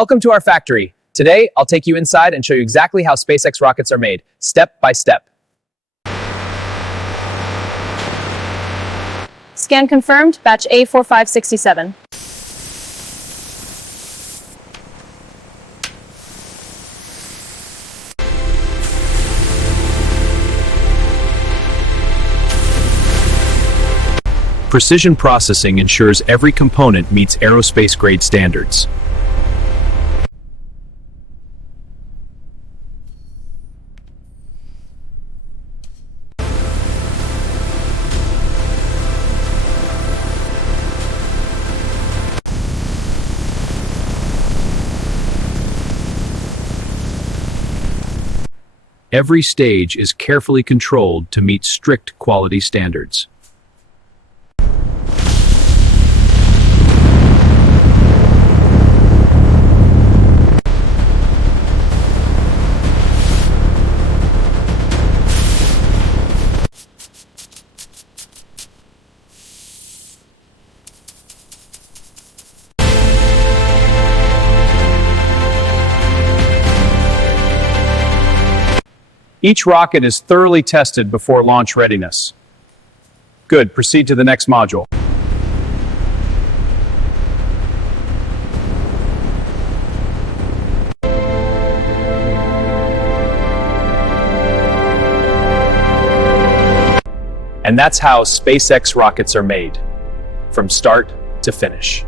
Welcome to our factory. Today, I'll take you inside and show you exactly how SpaceX rockets are made, step by step. Scan confirmed, batch A4567. Precision processing ensures every component meets aerospace-grade standards. Every stage is carefully controlled to meet strict quality standards. Each rocket is thoroughly tested before launch readiness. Good, proceed to the next module. And that's how SpaceX rockets are made, from start to finish.